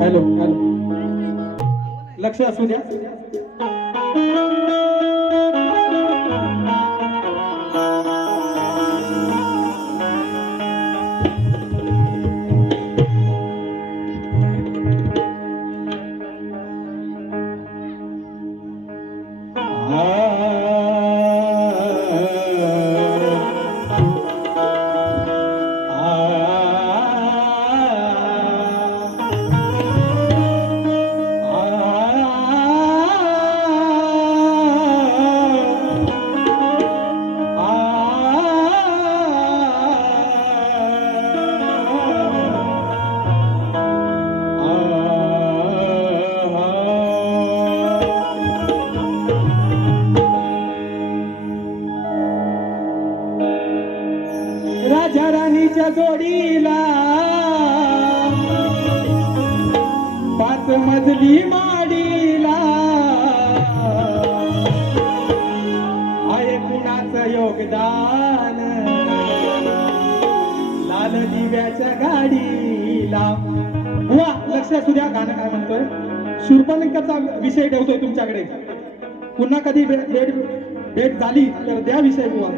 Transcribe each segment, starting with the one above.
Hello hello, लक्ष असू द्या. राजा राणीच्या जोडीला 5 मजली माडीला आहे कुणाचं योगदान लाल दिव्याच्या गाडीला. वा, लक्ष असू द्या. गाणं काय म्हणतोय? शूर्पणखाचा विषय ठेवतोय तुमच्याकडे. पुन्हा कधी भेट झाली तर द्या विषय बुवा.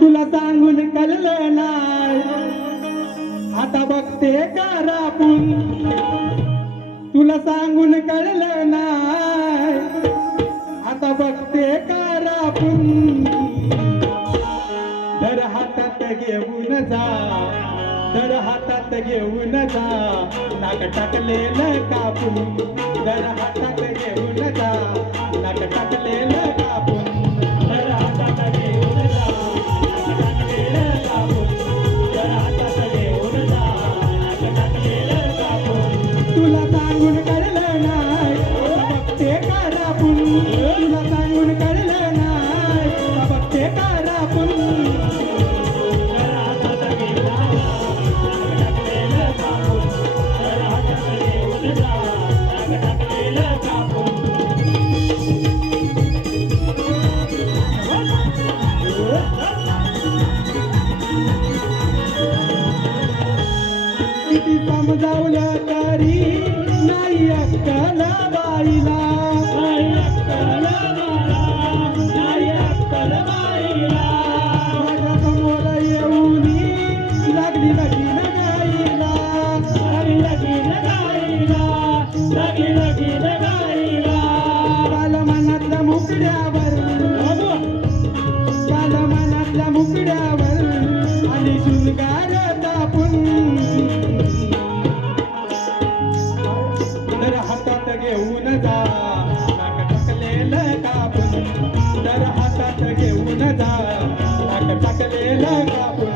तुला सांगून कळलं नाही आता बघते का रापून, तुला सांगून कळलं नाही आता बघते का रापून. दर हातात घेऊन जा, दर हातात घेऊन जा, नाक टाकलेलं कापून. दर हातात घेऊन जा, नाक टाकलेलं कापून. दर हातात घेऊन जा, तुला सांगून कळलं नाही बघते का रापून, तुला सांगून कळलं नाही बघते का रापून. किती समजावलं तरी नाही अक्कल बाईला, नाही अक्कल बाईला, नाही अक्कल बाईला. माझ्या समोर येऊनी लागली लगीन गाईला, लागली लगीन गाईला, लागली लगीन गाईला. काल मनातल्या मुकड्यावर, काल मनातल्या मुकड्यावर आणि शृंगार तापून. दर हातात घेऊन जा, नाक टाकलेलं कापून. दर हातात घेऊन जा, नाक टाकलेलं कापून.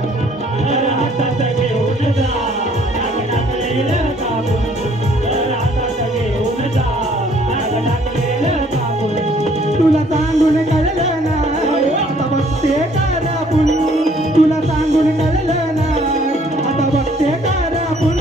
दर हातात घेऊन जा, नाक टाकलेलं कापून. दर हातात घेऊन जा, नाक टाकलेलं कापून. तुला सांगून कळलं नाही आता बघते का रापून, तुला सांगून कळलं नाही आता बघते का रापून.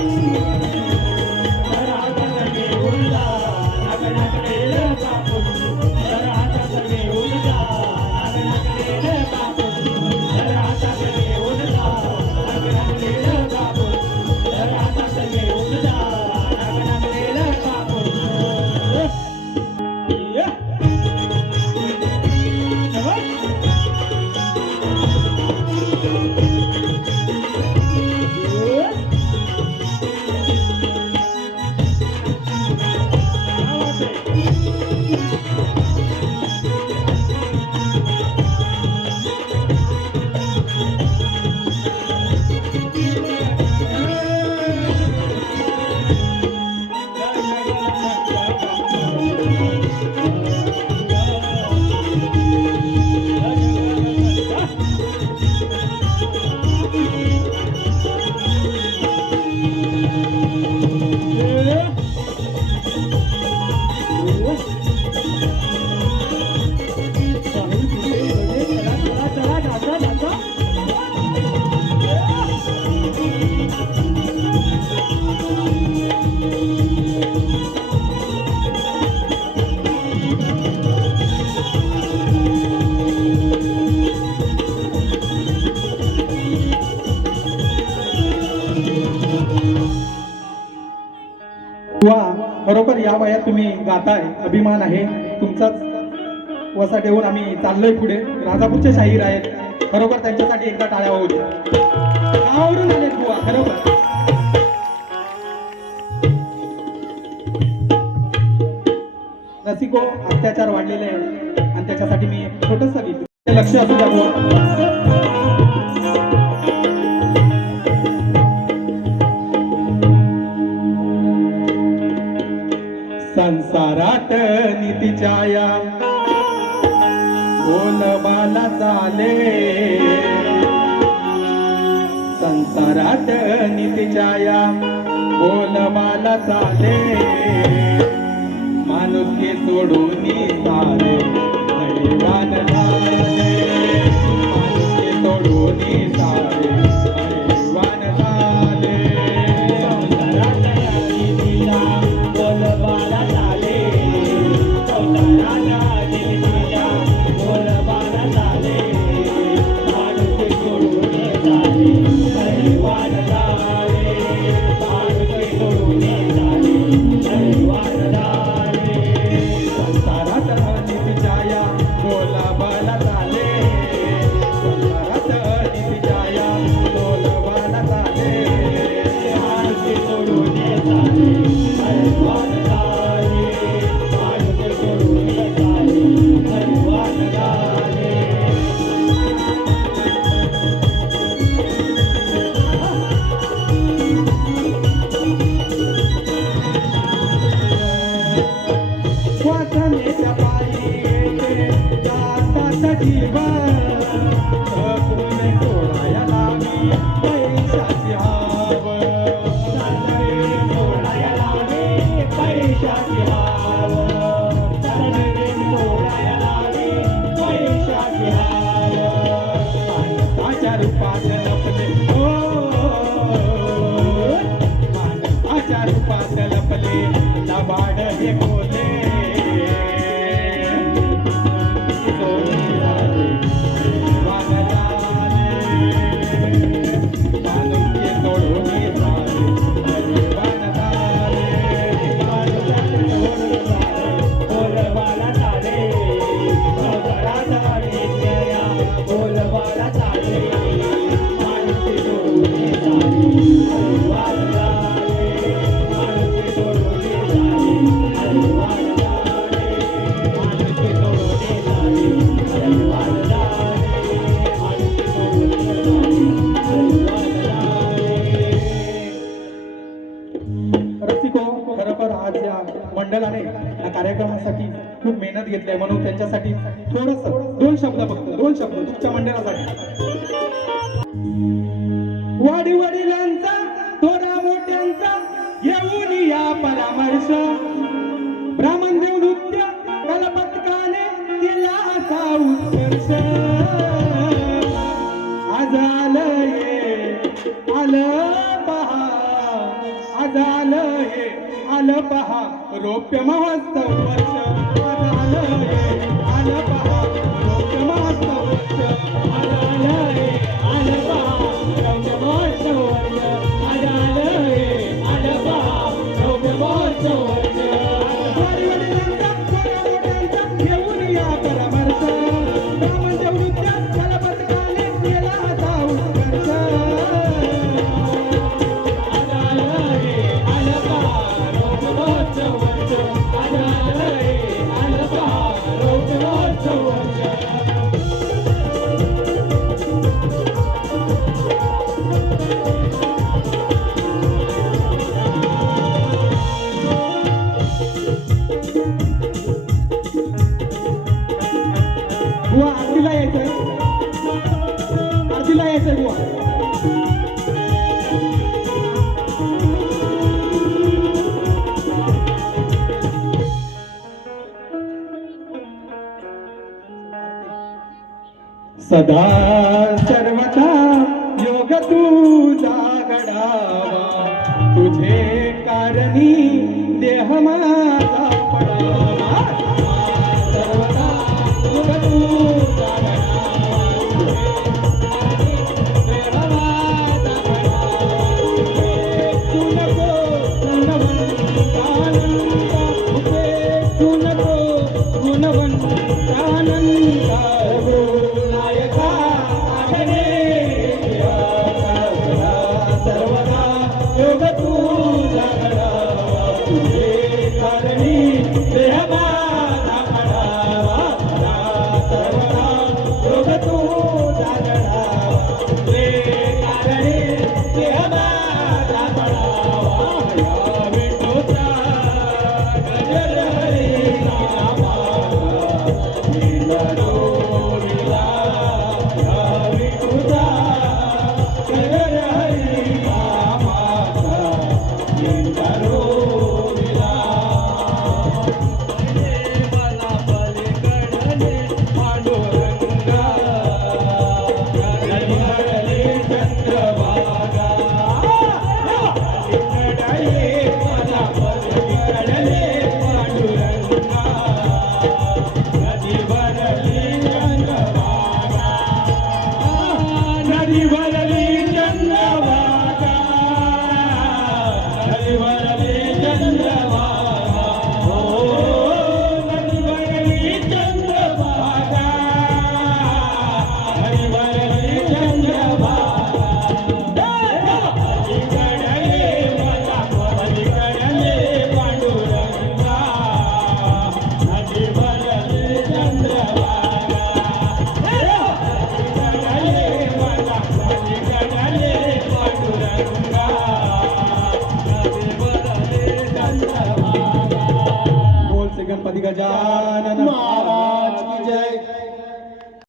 वयात तुम्ही गाताय, अभिमान आहे तुमचाच. वसा ठेवून आम्ही चाललोय पुढे. राजापूरचे शाहीर आहेत, बरोबर, त्यांच्यासाठी एकदा टाळ्या होऊ द्या. गावावरून आलेत बुवा, खरोखर. रसिको, अत्याचार वाढलेले आहे आणि त्याच्यासाठी मी एक छोटंसं गीत, लक्ष असू द्या बुवा. संसारात नीतीच्या या बोलबाला चाले, संसारात नीतीच्या या बोलबाला चाले, माणुसकी सोडून सारे हैवान झाले, माणुसकी सोडून सारे हैवान झाले. संसारात नीतीच्या बोलबाला चाले, संसारात नीतीच्या बोलबाला चाले, माणुसकी सोडून सारे हैवान झाले, माणुसकी सोडून सारे हैवान झाले. संसारात नीतीच्या या बोलबाला चाले, संसारात नीतीच्या या बोलबाला चाले, माणुसकी सोडून सारे हैवान झाले, माणुसकी सोडून सारे हैवान झाले. वासनेच्या पायी येते जातात जीवन, सगळे सोडाया लावी पैशाची हाव, सगळे सोडाया लावी पैशाची हाव, सगळे सोडाया लावी पैशाची हाव. माणसाच्या रूपात लपले, हो माणसाच्या रूपात लपले लबाड हे बोले, मंडळाने या कार्यक्रमासाठी खूप मेहनत घेतली, म्हणून त्यांच्यासाठी थोडस दोन शब्द, फक्त दोन शब्द तुमच्या मंडळासाठी. वाडी वडिलांचा थोडा मोठ्यांचा येऊन या परामर्श, ब्राह्मण देव नृत्य कलापथकाने केला असा उत्कर्ष. आज आलं ये आलं पहा, आज आलं हे आलं पहा रौप्य महोत्सव वर्ष, आज आलं हे आलं पहा रौप्य महोत्सव वर्ष, आज आलं हे आलं पहा रौप्य महोत्सव वर्ष, आज आलं हे आलं पहा रौप्य महोत्सव वर्ष. वाडी वडिलांचा थोड्या मोठ्यांचा घेऊन या परामर्श, ब्राह्मण देव नृत्य कलापथकाने केला असा उत्कर्ष. बुवा आरतीला यायचंय, आरतीला यायचंय बुवा. सदा सर्वदा योग तुझा घडावा, तुझे कारणी देह माझा पडावा. सर्वदा योग तुझा घडावा, तुझे